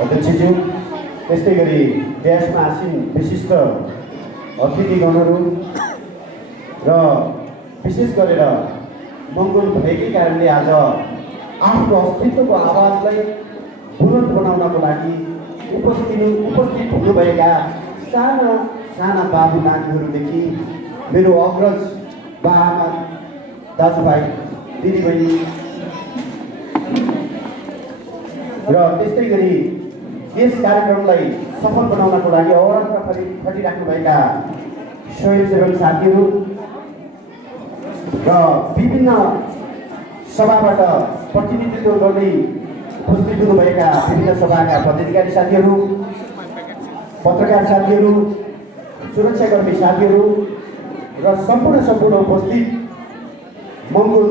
अध्यक्षज्यू, त्यस्तै गरी ड्यासमा आसीन विशिष्ट अतिथिगणहरू र विशेष गरेर मङ्गोल भएकै कारणले आज आफ्नो अस्तित्वको आवाजलाई बुलन्द बनाउनको लागि उपस्थित हुनुभएका साना साना बाबु नानीहरूदेखि मेरो अग्रज बाआमा दाजुभाइ दिदीबहिनी र त्यस्तै गरी यस कार्यक्रमलाई सफल बनाउनको लागि अहोरात्र खटिराख्नुभएका स्वयंसेवक साथीहरू र विभिन्न सभाबाट प्रतिनिधित्व गर्दै उपस्थित हुनुभएका विभिन्न सभाका पदाधिकारी साथीहरू, पत्रकार साथीहरू, सुरक्षाकर्मी साथीहरू र सम्पूर्ण उपस्थित मङ्गोल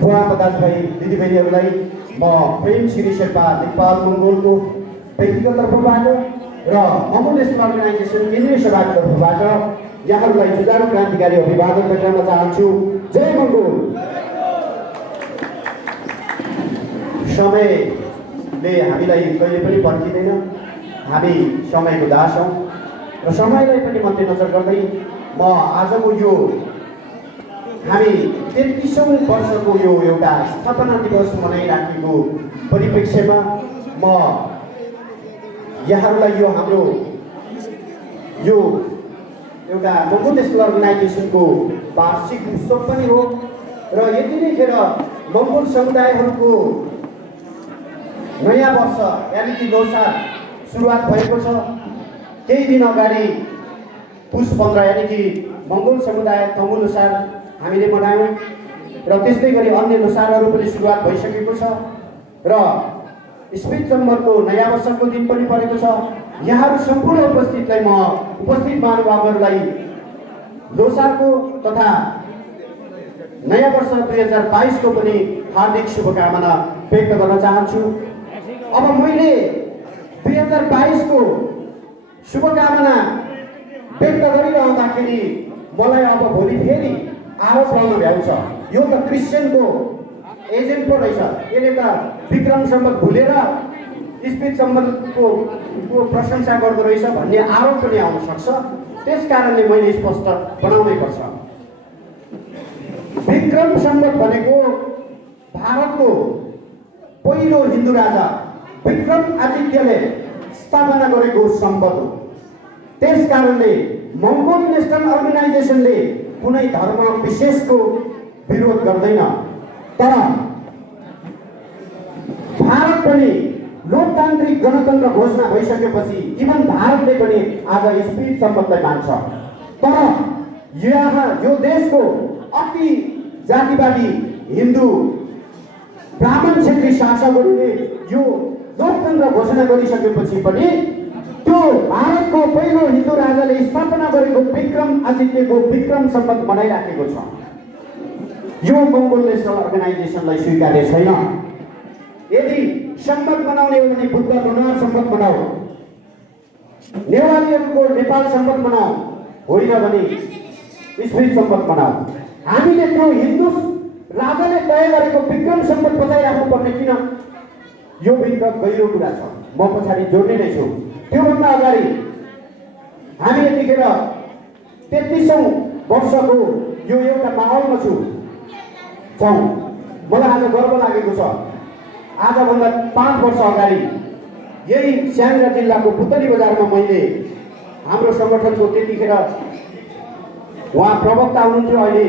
बुवा दाजुभाइ दिदीबहिनीहरूलाई म प्रेम श्री शेर्पा दिगपाल मङ्गोलको व्यक्तिगत तर्फबाट र मङ्गोल नेसनल अर्गनाइजेसन केन्द्रीय सभाको तर्फबाट यहाँहरूलाई जुझारु क्रान्तिकारी अभिवादन गर्न चाहन्छु। जय मङ्गोल। समयले हामीलाई कहिले पनि पर्खिँदैन, हामी समयको दास हौँ र समयलाई पनि मध्यनजर गर्दै म आजको यो हामी 33औं वर्षको यो एउटा स्थापना दिवस मनाइराखेको परिप्रेक्ष्यमा म यहाँहरूलाई यो हाम्रो यो एउटा मङ्गोल नेसनल अर्गनाइजेसनको वार्षिक उत्सव पनि हो र यति नै खेर मङ्गोल समुदायहरूको नयाँ वर्ष यानि कि लोसार सुरुवात भएको छ। केही दिन अगाडि पुस 15 यानि कि मङ्गोल समुदाय तमु लोसार हामीले मनायौँ र त्यस्तै गरी अन्य लोसारहरू पनि सुरुवात भइसकेको छ र स्पिच सम्बन्धको नयाँ वर्षको दिन पनि परेको छ। यहाँहरू सम्पूर्ण उपस्थित महानुभावहरूलाई लोसारको तथा नयाँ वर्ष 2022 को पनि हार्दिक शुभकामना व्यक्त गर्न चाहन्छु। अब मैले 2022 को शुभकामना व्यक्त गरिरहँदाखेरि मलाई अब भोलि फेरि आरोप लाउन भ्याउँछ, यो त क्रिस्चियनको एजेन्ट पो रहेछ, यसले त विक्रम सम्बत भुलेर स्पिच सम्बन्धको प्रशंसा गर्दो रहेछ भन्ने आरोप पनि आउन सक्छ। त्यस कारणले मैले स्पष्ट बनाउनै पर्छ। विक्रम सम्बत भनेको भारतको पहिलो हिन्दू राजा विक्रम आदित्यले स्थापना गरेको सम्बत हो। त्यस कारणले मङ्गोल नेसनल अर्गनाइजेसनले कुनै धर्म विशेषको विरोध गर्दैन, तर भारत पनि लोकतान्त्रिक गणतन्त्र घोषणा भइसकेपछि इभन भारतले पनि आज स्पिच सम्बन्धलाई मान्छ। तर यहाँ यो देशको अति जातिवादी हिन्दू ब्राह्मण क्षेत्री शासकहरूले यो लोकतन्त्र घोषणा गरिसकेपछि पनि त्यो भारतको पहिलो हिन्दू राजाले स्थापना गरेको विक्रम आदित्यको विक्रम सम्बत मनाइराखेको छ। यो मङ्गोल नेसनल अर्गनाइजेसनलाई स्वीकार्य छैन। यदि सम्बत मनाउने हो भने बुद्ध मनोहर सम्बत मनाऊ, नेवारीहरूको नेपाल सम्बत मनाऊ, होइन भने स्पिच सम्बत मनाऊ। हामीले त्यो हिन्दू राजाले तय गरेको विक्रम सम्बत बचाइराख्नु पर्ने किन? यो भित्र गहिरो कुरा छ, म पछाडि जोड्ने नै छु। त्योभन्दा अगाडि हामी यतिखेर 33औं वर्षको यो एउटा माहौलमा छौँ। मलाई आज गर्व लागेको छ। आजभन्दा 5 वर्ष अगाडि यही स्याङ्जा जिल्लाको पुतली बजारमा मैले हाम्रो सङ्गठनको त्यतिखेर उहाँ प्रवक्ता हुनुहुन्थ्यो, अहिले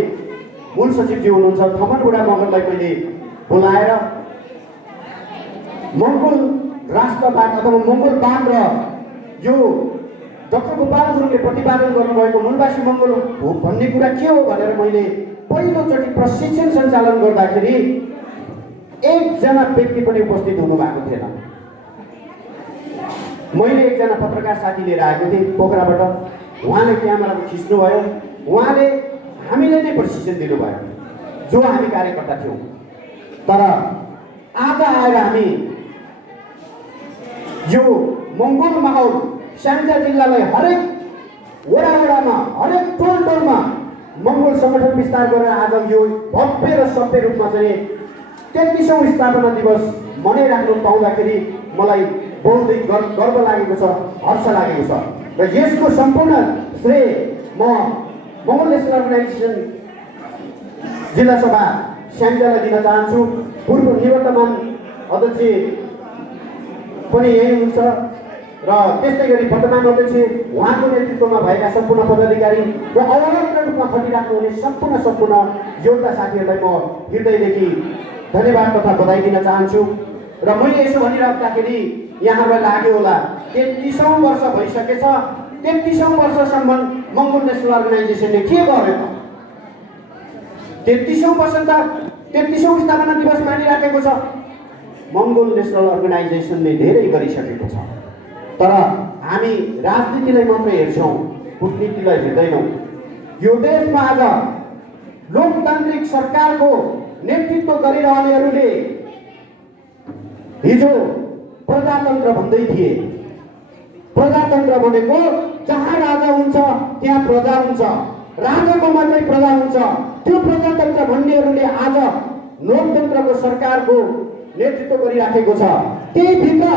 मूल सचिवज्यू हुनुहुन्छ थमन बुढा मगरलाई मैले बोलाएर मङ्गोल राष्ट्रवाद अथवा मङ्गोल वाद र यो डाक्टर गोपाल गुरुङले प्रतिपादन गर्नुभएको मूलवासी मङ्गोल हो भन्ने कुरा के हो भनेर मैले पहिलोचोटि प्रशिक्षण सञ्चालन गर्दाखेरि एकजना व्यक्ति पनि उपस्थित हुनु भएको थिएन। मैले एकजना पत्रकार साथी लिएर आएको थिएँ पोखराबाट, उहाँले क्यामेरा खिच्नुभयो, उहाँले हामीले नै प्रशिक्षण दिनुभयो जो हामी कार्यकर्ता थियौँ। तर आज आएर हामी यो मङ्गोल माहौल स्याङ्जा जिल्लालाई हरेक वडामा हरेक टोलमा मङ्गोल सङ्गठन विस्तार गरेर आज यो भव्य र सभ्य रूपमा चाहिँ 33औं स्थापना दिवस मनाइराख्नु पाउँदाखेरि मलाई बहुत गर्व लागेको छ, हर्ष लागेको छ र यसको सम्पूर्ण श्रेय म मङ्गल नेसनल अर्गनाइजेसन जिल्ला सभा स्याङ्जालाई दिन चाहन्छु। पूर्व निवर्तमान अध्यक्ष पनि यही हुन्छ र त्यस्तै गरी वर्तमान अध्यक्ष उहाँको नेतृत्वमा भएका सम्पूर्ण पदाधिकारी र अवरक्त रूपमा खटिराख्नुहुने सम्पूर्ण योद्धा साथीहरूलाई म हृदयदेखि धन्यवाद तथा बधाई दिन चाहन्छु। र मैले यसो भनिराख्दाखेरि यहाँहरूलाई लाग्यो होला 33औं वर्ष भइसकेछ, 33औं वर्षसम्म मङ्गोल नेसनल अर्गनाइजेसनले के गर्यो त? 33औं वर्ष त 33औं स्थापना दिवस मानिराखेको छ। मङ्गोल नेसनल अर्गनाइजेसनले धेरै गरिसकेको छ, तर हामी राजनीतिलाई मात्र हेर्छौँ, कूटनीतिलाई हेर्दैनौँ। यो देशमा आज लोकतान्त्रिक सरकारको नेतृत्व गरिरहनेहरूले हिजो प्रजातन्त्र भन्दै थिए। प्रजातन्त्र भनेको जहाँ राजा हुन्छ त्यहाँ प्रजा हुन्छ, राजाको मात्रै प्रजा हुन्छ। त्यो प्रजातन्त्र भन्नेहरूले आज लोकतन्त्रको सरकारको नेतृत्व गरिराखेको छ। त्यही भित्र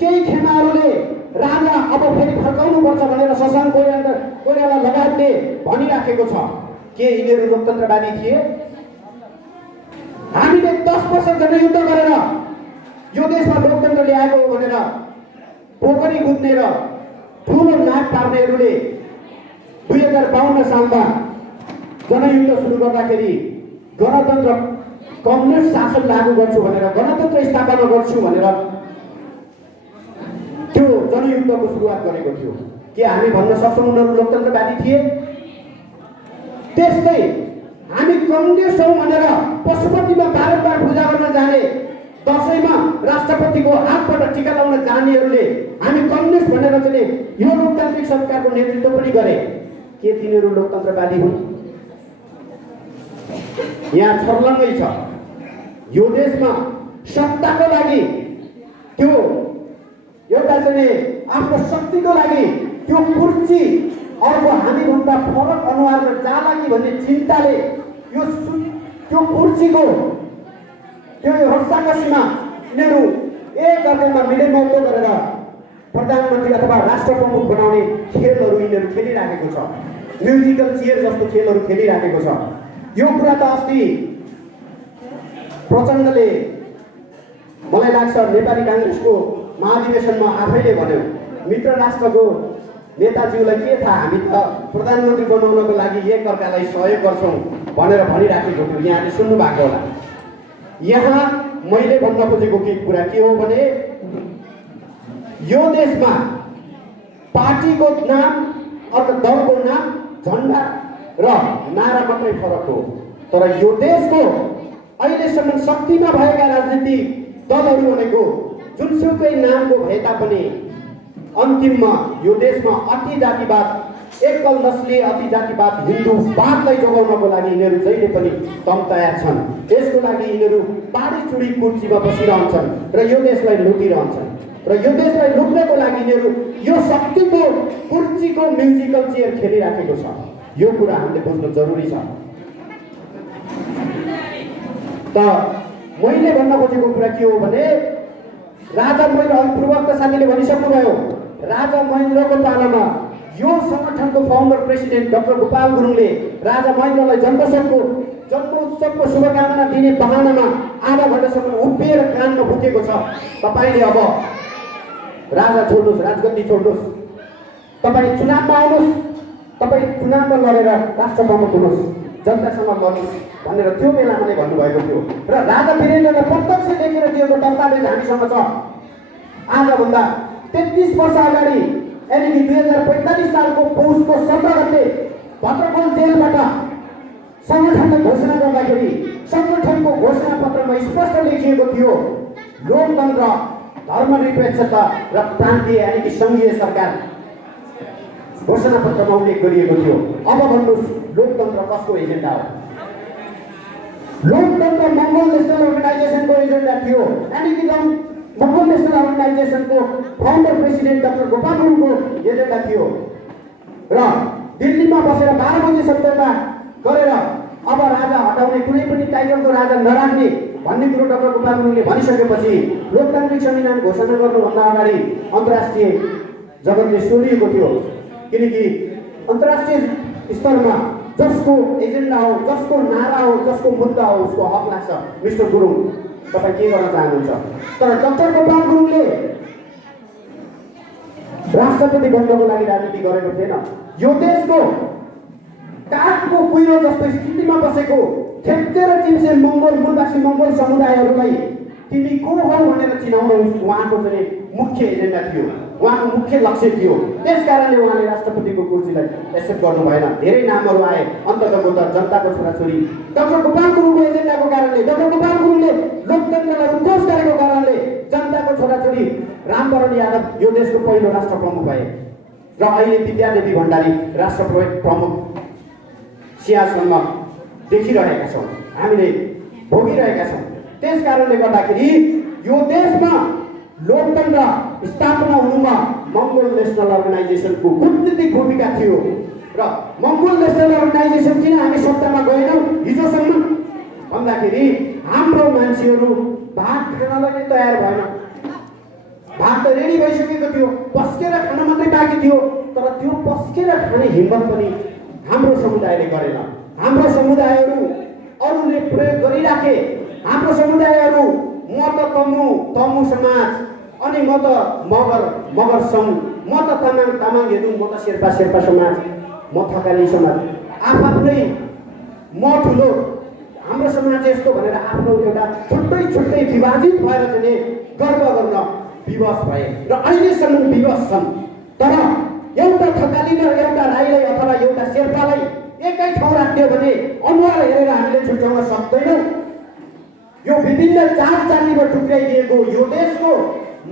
केही खेमाहरूले राजा अब फेरि फर्काउनुपर्छ भनेर शशाङ्क कोइराला लगायतले भनिराखेको छ। के यिनीहरू लोकतन्त्रवादी थिए? हामीले 10 वर्ष जनयुद्ध गरेर यो देशमा लोकतन्त्र ल्याएको हो भनेर पोखरी गुत्ने र ठुलो नाक पार्नेहरूले 2052 सालमा जनयुद्ध सुरु गर्दाखेरि गणतन्त्र कम्युनिस्ट शासन लागू गर्छु भनेर, गणतन्त्र स्थापना गर्छु भनेर त्यो जनयुद्धको सुरुवात गरेको थियो। के हामी भन्न सक्छौँ उनीहरू लोकतन्त्रवादी थिए? त्यस्तै हामी कम्युनिस्ट हौँ भनेर पशुपतिमा बारम्बार पूजा गर्न जाने, दसैँमा राष्ट्रपतिको हातबाट टिका लाउन जानेहरूले हामी कम्युनिस्ट भनेर चाहिँ यो लोकतान्त्रिक सरकारको नेतृत्व पनि गरे। के तिनीहरू लोकतन्त्रवादी हुन्? यहाँ छर्लङ्गै छ। यो देशमा सत्ताको लागि त्यो एउटा चाहिँ आफ्नो शक्तिको लागि त्यो कुर्सी अर्को हामीभन्दा फरक अनुहारमा जाला कि भन्ने चिन्ताले त्यो कुर्सीको त्यो रस्साकसीमा यिनीहरू एक अर्कामा मिलेमौतो गरेर प्रधानमन्त्री अथवा राष्ट्र प्रमुख बनाउने खेलहरू यिनीहरू खेलिराखेको छ। म्युजिकल चेयर जस्तो खेलहरू खेलिराखेको छ। यो कुरा त अस्ति प्रचण्डले मलाई लाग्छ नेपाली काङ्ग्रेसको महाधिवेशनमा आफैले भन्यो, मित्र राष्ट्रको नेताज्यूलाई के थाहा, हामी त प्रधानमन्त्री बनाउनको लागि एक अर्कालाई सहयोग गर्छौँ भनेर भनिराखेको थियो। यहाँले सुन्नु भएको होला। यहाँ मैले भन्न खोजेको कुरा के हो भने यो देशमा पार्टीको नाम अर्को दलको नाम, झन्डा र नारा मात्रै फरक हो, तर यो देशको अहिलेसम्म शक्तिमा भएका राजनीतिक दलहरू भनेको जुनसुकै नामको भए तापनि अन्तिममा यो देशमा अति जातिवाद, एकल नस्लीय अति जातिवाद, हिन्दूवादलाई जोगाउनको लागि यिनीहरू जहिले पनि दम तयार छन्। यसको लागि यिनीहरू बाढीचुडी कुर्सीमा बसिरहन्छन् र यो देशलाई लुटिरहन्छन् र यो देशलाई लुट्नको लागि यिनीहरू यो शक्तिको कुर्सीको म्युजिकल चेयर खेलिराखेको छ। यो कुरा हामीले बुझ्नु जरुरी छ। त मैले भन्न खोजेको कुरा के हो भने राजा महेन्द्र, पूर्वोक्त साथीले भनिसक्नुभयो, राजा महेन्द्रको पालामा यो संगठनको फाउन्डर प्रेसिडेन्ट डाक्टर गोपाल गुरुङले राजा महेन्द्रलाई जन्मोत्सवको शुभकामना दिने बहानामा आधा घण्टासम्म उभिएर कानमा फुकेको छ। तपाईँले अब राजा छोड्नुहोस्, राजगद्दी छोड्नुहोस्, तपाईँ चुनावमा आउनुहोस्, तपाईँ चुनावमा लडेर राष्ट्र प्रमुख हुनुहोस्, जनतासँग लड्नुहोस् भनेर त्यो बेलामा नै भन्नुभएको थियो। र राजा वीरेन्द्रलाई प्रत्यक्ष देखेर दिएको दस्तावेज हामीसँग छ। आजभन्दा 33 वर्ष अगाडि यानि कि 2045 सालको पौषको 17 गते भद्रकोट जेलबाट संगठनको घोषणा गर्दाखेरि संगठनको घोषणा पत्रमा स्पष्ट लेखिएको थियो लोकतन्त्र, धर्मनिरपेक्षता र प्रान्तीय यानि कि सङ्घीय सरकार घोषणा पत्रमा उल्लेख गरिएको थियो। अब भन्नुहोस् लोकतन्त्र कसको एजेन्डा हो? लोकतन्त्र मङ्गोल नेसनल अर्गनाइजेसनको एजेन्डा थियो। यानि कि मङ्गोल नेसनल अर्गनाइजेसनको फाउन्डर प्रेसिडेन्ट डाक्टर गोपाल गुरुङको एजेन्डा थियो र दिल्लीमा बसेर 12 बजे सम्झौता गरेर अब राजा हटाउने, कुनै पनि टाइटलको राजा नराख्ने भन्ने कुरो डाक्टर गोपाल गुरुङले भनिसकेपछि लोकतान्त्रिक संविधान घोषणा गर्नुभन्दा अगाडि अन्तर्राष्ट्रिय जगतले सोधिएको थियो। किनकि अन्तर्राष्ट्रिय स्तरमा जसको एजेन्डा हो, जसको नारा हो, जसको मुद्दा हो, उसको हक लाग्छ। मिस्टर गुरुङ, तपाईँ के गर्न चाहनुहुन्छ? तर डाक्टर गोपाल गुरुङले राष्ट्रपति बन्नको लागि राजनीति गरेको थिएन। यो देशको काठको कुहिरो जस्तो स्थितिमा बसेको थेच्चेर चिम्से मङ्गोल मूलवासी मङ्गोल समुदायहरूलाई तिमी को हौ भनेर चिनाउन उहाँको चाहिँ मुख्य एजेन्डा थियो, उहाँको मुख्य लक्ष्य थियो। त्यसकारणले उहाँले राष्ट्रपतिको कुर्सीलाई एक्सेप्ट गर्नु भएन। धेरै नामहरू आए, अन्ततको त जनताको छोराछोरी डाक्टर गोपाल गुरुङको एजेन्डाको कारणले, डाक्टर गोपाल गुरुङले लोकतन्त्रलाई उद्घोष गरेको कारणले जनताको छोराछोरी रामवरण यादव यो देशको पहिलो राष्ट्र प्रमुख भए र अहिले विद्यादेवी भण्डारी राष्ट्र प्रमुख सिंहासनमा देखिरहेका छौँ, हामीले भोगिरहेका छौँ। त्यस कारणले गर्दाखेरि यो देशमा लोकतन्त्र स्थापना हुनुमा मङ्गोल नेसनल अर्गनाइजेसनको कूटनीतिक भूमिका थियो र मङ्गोल नेसनल अर्गनाइजेसन किन हामी सत्तामा गएनौँ हिजोसम्म भन्दाखेरि हाम्रो मान्छेहरू भात खानलाई नै तयार भएन। भात त रेडी भइसकेको थियो, पस्केर खान मात्रै बाँकी थियो। तर त्यो पस्केर खाने हिम्मत पनि हाम्रो समुदायले गरेन। हाम्रो समुदायहरू अरूले प्रयोग गरिराखे। हाम्रो समुदायहरू म त तमु समाज, अनि म त मगर सङ्घ, म त तामाङ हेदुङ, म त शेर्पा समाज, म थकाली समाज, आफ्नै म ठुलो, हाम्रो समाज यस्तो भनेर आफ्नो एउटा छुट्टै विभाजित भएर चाहिँ गर्व गर्न विवश भए र अहिलेसम्म विवश छन्। तर एउटा थकाली र एउटा राईलाई अथवा एउटा शेर्पालाई एकै ठाउँ राख्यो भने अनुहार हेरेर हामीले छुट्याउन सक्दैनौँ। यो विभिन्न जात जातिमा टुक्राइदिएको यो देशको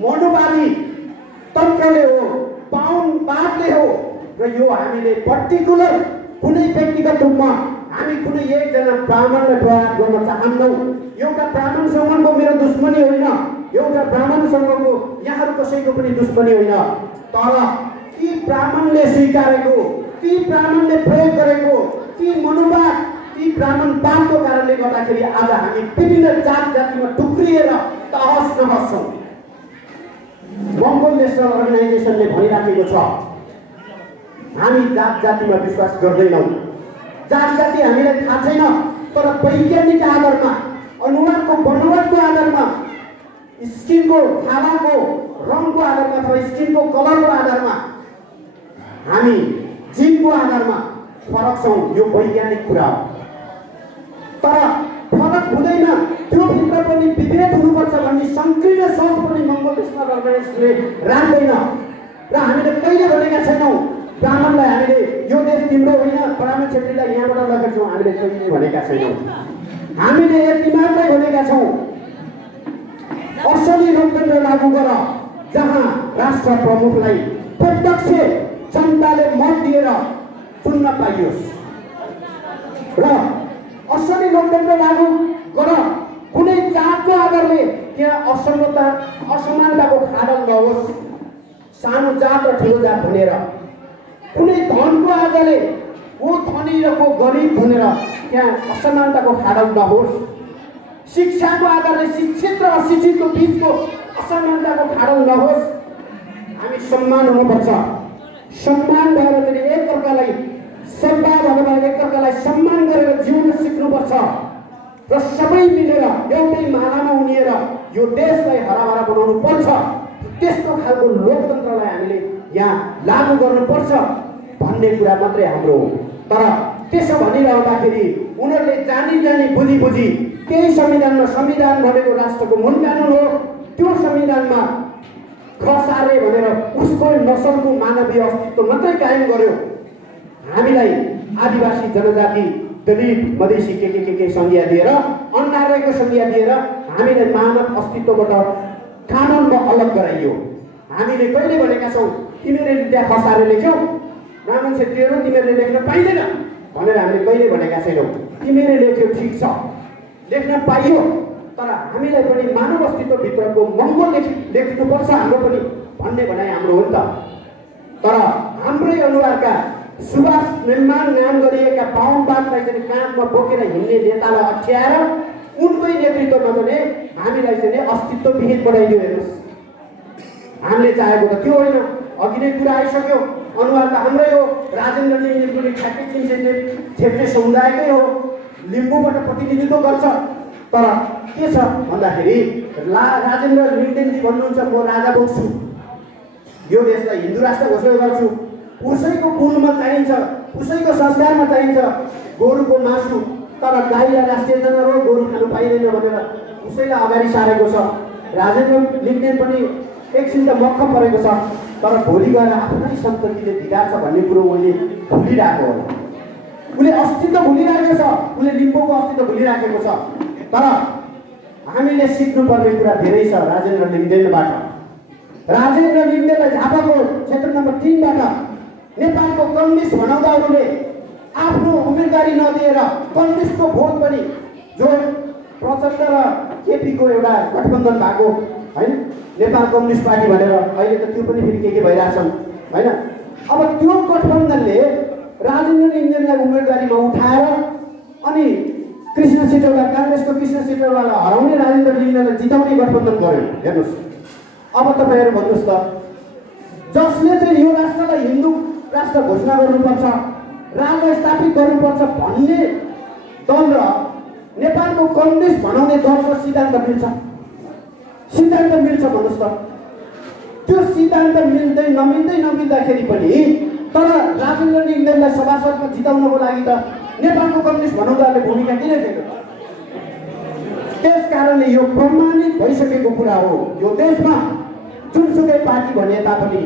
मनोवादी तन्त्रले हो, बातले हो र यो हामीले पर्टिकुलर कुनै व्यक्तिगत रूपमा हामी कुनै एकजना ब्राह्मणलाई प्रयास गर्न चाहन्नौँ। एउटा ब्राह्मणसँगको मेरो दुश्मनी होइन, एउटा ब्राह्मणसँगको यहाँहरू कसैको पनि दुश्मनी होइन। तर ती ब्राह्मणले स्वीकारेको, ती ब्राह्मणले प्रयोग गरेको ती मनोवाद, ती ब्राह्मणवादको कारणले गर्दाखेरि आज हामी विभिन्न जात जातिमा टुक्रिएर तहस नहस छौँ। मङ्गोल नेसनल अर्गनाइजेसनले भनिराखेको छ हामी जात जातिमा विश्वास गर्दैनौँ। जात जाति हामीलाई थाहा छैन, तर वैज्ञानिक आधारमा, अनुहारको बनावटको आधारमा, स्किनको छालाको रङको आधारमा अथवा स्किनको कलरको आधारमा, हामी जिनको आधारमा फरक छौँ। यो वैज्ञानिक कुरा हो। तर फरक हुँदैन, त्यो भित्र पनि विभेद हुनुपर्छ भन्ने सङ्कीर्ण सोच पनि मङ्गोल नेसनल अर्गनाइजेसनले राख्दैन। र हामीले कहिले भनेका छैनौँ ब्राह्मणलाई हामीले यो देश तिम्रो होइन, ब्राह्मण क्षेत्रीलाई यहाँबाट लगेका छौँ, हामीले कहिले भनेका छैनौँ। हामीले यति मात्रै भनेका छौँ असली लोकतन्त्र लागू गर, जहाँ राष्ट्र प्रमुखलाई प्रत्यक्ष जनताले मत दिएर चुन्न पाइयोस् र असली लोकतन्त्र लागू गर। कुनै जातको आधारले त्यहाँ असमानताको खाडल नहोस्, सानो जात र ठुलो जात भनेर, कुनै धनको आधारले को धनी र को गरिब भनेर त्यहाँ असमानताको खाडल नहोस्, शिक्षाको आधारले शिक्षित र अशिक्षितको बिचको असमानताको खाडल नहोस्। हामी सम्मान हुनुपर्छ। सम्मान भएर पनि एकअर्कालाई सद्भाव अथवा एकअर्कालाई सम्मान गरेर जिउन सिक्नुपर्छ र सबै मिलेर एउटै मालामा उनिएर यो देशलाई हराभरा बनाउनु पर्छ। त्यस्तो खालको लोकतन्त्रलाई हामीले यहाँ लागू गर्नुपर्छ भन्ने कुरा मात्रै हाम्रो हो। तर त्यसो भनिरहँदाखेरि उनीहरूले जानी बुझी केही संविधान भनेको राष्ट्रको मूल कानुन हो, त्यो संविधानमा खसारे भनेर उसको नसलको मानवीय अस्तित्व मात्रै कायम गर्यो। हामीलाई आदिवासी जनजाति, दलित, मधेसी के संज्ञा दिएर, अन्नार्यको संज्ञा दिएर हामीलाई मानव अस्तित्वबाट कानुनमा अलग गराइयो। हामीले कहिले भनेका छौँ तिमीहरूले त्यहाँ खसारे लेख्यौ, ब्राह्मण क्षेत्रीहरू तिमीहरूले लेख्न पाइँदैन भनेर हामीले कहिले भनेका छैनौँ। तिमीहरूले लेख्यो ठिक छ, लेख्न पाइयो, तर हामीलाई पनि मानव अस्तित्वभित्रको मङ्गोल लेख्नुपर्छ हाम्रो पनि भन्ने भनाइ हाम्रो हो नि त। तर हाम्रै अनुहारका सुभाष निर्माण नाम गरिएका बाहुनवादलाई चाहिँ काँधमा बोकेर हिँड्ने नेतालाई अप्ठ्याएर उनकै नेतृत्वमा भने हामीलाई चाहिँ अस्तित्वविहीन बनाइदियो। हेर्नुहोस्, हामीले चाहेको त त्यो होइन। अघि नै कुरा आइसक्यो, अनुहार त हाम्रै हो, राजेन्द्र लिङ्गदेन पनि ठ्याक्कै चिन्से छेप्टे समुदायकै हो, लिम्बूबाट प्रतिनिधित्व गर्छ। तर के छ भन्दाखेरि राजेन्द्र लिङ्गदेनजी भन्नुहुन्छ म राजा बोक्छु, यो देशलाई हिन्दू राष्ट्र घोषणा गर्छु, उसैको कुलमा चाहिन्छ, उसैको संस्कारमा चाहिन्छ गोरुको मासु, तर गाईलाई राष्ट्रिय जनावर हो, गोरु खानु पाइँदैन भनेर उसैलाई अगाडि सारेको छ। राजेन्द्र लिङ्गदेन पनि एकछिन त मक्ख परेको छ, तर भोलि गएर आफ्नै सन्ततिले बिगार्छ भन्ने कुरो उसले भुलिरहेको होला। उसले अस्तित्व भुलिरहेको छ, उसले लिम्बूको अस्तित्व भुलिराखेको छ। तर हामीले सिक्नुपर्ने कुरा धेरै छ राजेन्द्र लिङ्गदेनबाट। राजेन्द्र लिङ्गदेनलाई झापाको क्षेत्र नम्बर 3 बाट नेपालको कम्युनिस्ट भनाउँदाहरूले आफ्नो उम्मेदवारी नदिएर कम्युनिस्टको भोट पनि, जो प्रचण्ड र केपीको एउटा गठबन्धन भएको होइन, नेपाल कम्युनिस्ट पार्टी भनेर अहिले त त्यो पनि फेरि के भइरहेछन् होइन। अब त्यो गठबन्धनले राजेन्द्र लिङ्गदेनलाई उम्मेदवारीमा उठाएर अनि कृष्ण सिटौला, काङ्ग्रेसको कृष्ण सिटौलालाई हराउने, राजेन्द्र लिङ्गदेनलाई जिताउने गठबन्धन गर्यो। हेर्नुहोस्, अब तपाईँहरू भन्नुहोस् त, जसले चाहिँ यो राष्ट्रलाई हिन्दू राष्ट्र घोषणा गर्नुपर्छ, राजा स्थापित गर्नुपर्छ भन्ने दल र नेपालको कम्युनिस्ट भनाउने दलको सिद्धान्त मिल्छ? सिद्धान्त मिल्छ भन्नुहोस् त? त्यो सिद्धान्त नमिल्दाखेरि पनि तर राजेन्द्र लिङ्गदेनलाई सभासदमा जिताउनको लागि त नेपालको कम्युनिस्ट भनाउँदाहरूले भूमिका किन दिएको? त्यस कारणले यो प्रमाणित भइसकेको कुरा हो। यो देशमा जुनसुकै पार्टी भने तापनि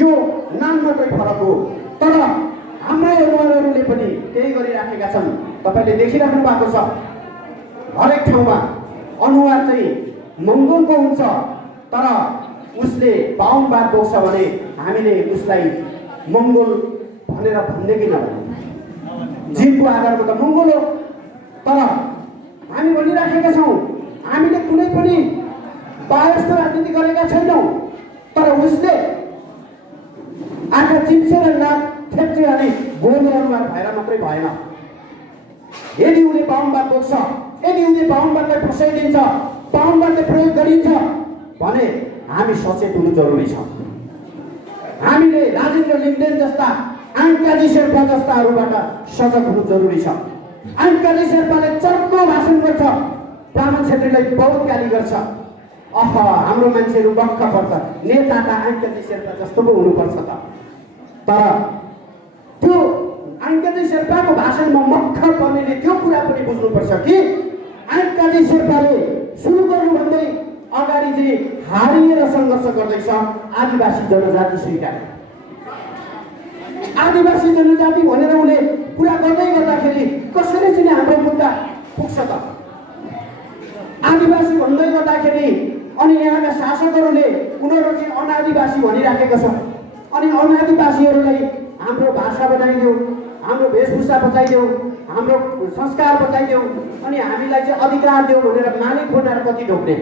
यो नाम मात्रै फरक हो, तर हाम्रै अनुहारहरूले पनि त्यही गरिराखेका छन्। तपाईँले देखिराख्नु भएको छ, हरेक ठाउँमा अनुहार चाहिँ मङ्गोलको हुन्छ, तर उसले बाहुनवाद बोक्छ भने हामीले उसलाई मङ्गोल भनेर भन्ने कि नभन्ने? जिनको आधारको त मङ्गोल हो, तर हामी भनिराखेका छौँ हामीले कुनै पनि बायसको राजनीति गरेका छैनौँ, तर उसले आँखा चिप्सेर नाक ठेप्चे अनि गोलो अनुहार भएर मात्रै भएन। यदि उसले बाहुनवाद बोक्छ, यदि उसले बाहुनवादलाई फसाइदिन्छ, बाहुनवादलाई प्रयोग गरिन्छ भने हामी सचेत हुनु जरुरी छ। हामीले राजेन्द्र लिङ्गदेन जस्ता, आङ्काजी शेर्पा जस्ताहरूबाट सजग हुनु जरुरी छ। आङ्काजी शेर्पाले चर्को भाषण गर्छ, ब्राह्मण क्षेत्रीलाई बहुत गाली गर्छ। हाम्रो मान्छेहरू बक्ख पर्छ, नेता त आङ्काजी शेर्पा जस्तो पो हुनुपर्छ त। तर त्यो आङ्काजी शेर्पाको भाषणमा मक्ख पर्नेले त्यो कुरा पनि बुझ्नुपर्छ कि आङ्काजी शेर्पाले सुरु गर्नुभन्दै अगाडि चाहिँ हारिएर सङ्घर्ष गर्दैछ आदिवासी जनजाति स्वीकार। आदिवासी जनजाति भनेर उसले कुरा गर्दै गर्दाखेरि कसरी चाहिँ हाम्रो मुद्दा पुग्छ त? आदिवासी भन्दै गर्दाखेरि अनि यहाँका शासकहरूले उनीहरू चाहिँ अनादिवासी भनिराखेको छ। अनि अनादिवासीहरूलाई हाम्रो भाषा बचाइदेऊ, हाम्रो वेशभूषा बचाइदेऊ, हाम्रो संस्कार बचाइदेऊ, अनि हामीलाई चाहिँ अधिकार देऊ भनेर मालिक बनाएर कति ढोक्ने?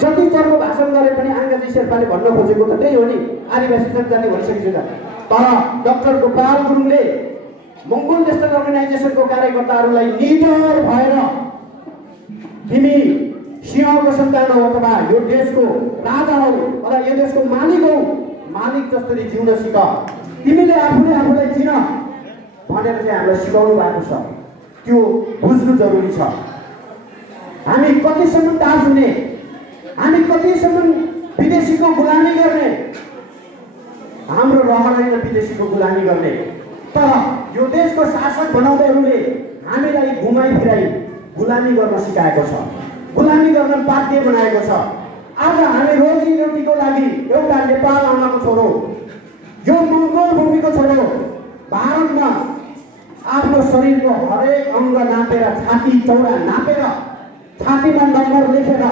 जति चर्को भाषण गरे पनि आङ्काजी शेर्पाले भन्न खोजेको त त्यही हो नि, आदिवासी जनजाति भनिसकेको छ। तर डाक्टर गोपाल गुरुङले मङ्गोल नेसनल अर्गनाइजेसनको कार्यकर्ताहरूलाई निडर भएर तिमी सिंहको सन्तान हौ अथवा यो देशको राजा हौ अथवा यो देशको मालिक हौ, मालिक जसरी जिउन सिक, तिमीले आफूलाई चिन भनेर चाहिँ हामीलाई सिकाउनु भएको छ। त्यो बुझ्नु जरुरी छ। हामी कतिसम्म दास हुने, हामी कतिसम्म विदेशीको गुलामी गर्ने? हाम्रो रहदैन विदेशीको गुलामी गर्ने, तर यो देशको शासक बनाउँदैहरूले हामीलाई घुमाइ फिराइ गुलामी गर्न सिकाएको छ, गुलामी गर्न बाध्य बनाएको छ। आज हामी रोजीरोटीको लागि एउटा नेपाल आमाको छोरो, यो मङ्गोल भूमिको छोरो भारतमा आफ्नो शरीरको हरेक अङ्ग नापेर, छाती चौडा नापेर, छातीमा नम्बर लेखेर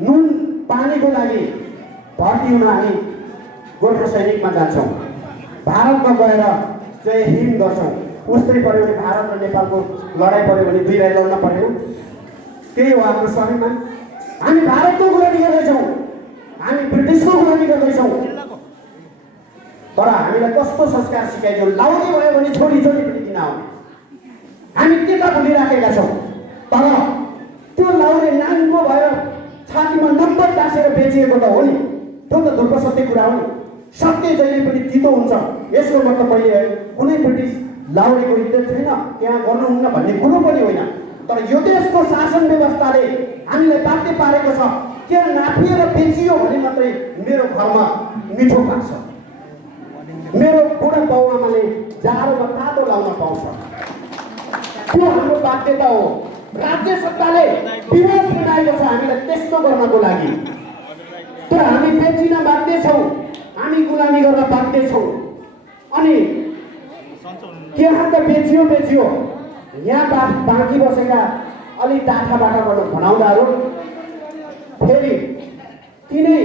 नुन पानीको लागि भर्ती हुन हामी गोर्खा सैनिकमा जान्छौँ। भारतमा गएर जय हिन्द गर्छौँ। उस्तै पऱ्यो भने भारत र नेपालको लडाइँ पऱ्यो भने दुई भाइ लड्न पर्यो। त्यही हो हाम्रो स्वाभिमान। हामी भारतको गुलामी गर्दैछौँ, हामी ब्रिटिसको गुलामी गर्दैछौँ। तर हामीलाई कस्तो संस्कार सिकाइदियो? लाउने भयो भने छोरी पनि किन आउने? हामी त्यता भुलिराखेका छौँ। तर त्यो लाउने नाङ्गो भएर छातीमा नम्बर टाँसेर बेचिएको त हो नि, त्यो त धुर्प सत्य कुरा हो नि। सत्य जहिले पनि तितो हुन्छ, यसको मतलब मैले कुनै ब्रिटिस लाउरेको इज्जत छैन, त्यहाँ गर्नुहुन्न भन्ने कुरो पनि होइन। तर यो देशको शासन व्यवस्थाले हामीलाई बाध्य पारेको छ, त्यहाँ नाफिएर बेचियो भने मात्रै मेरो घरमा मिठो पाक्छ, मेरो बुढा बाउआमाले जाडोमा तातो लाउन पाउँछ। त्यो हाम्रो बाध्यता हो। राज्य सत्ताले विरोध बनाएको छ हामीलाई त्यस्तो गर्नको लागि, तर हामी बेचिन बाध्य छौँ, हामी गुलामी गर्न बाध्य छौँ। अनि त्यहाँ त बेचियो, यहाँ बाँकी बसेका अलि टाठाबाट बनाउँदाहरू फेरि तिनै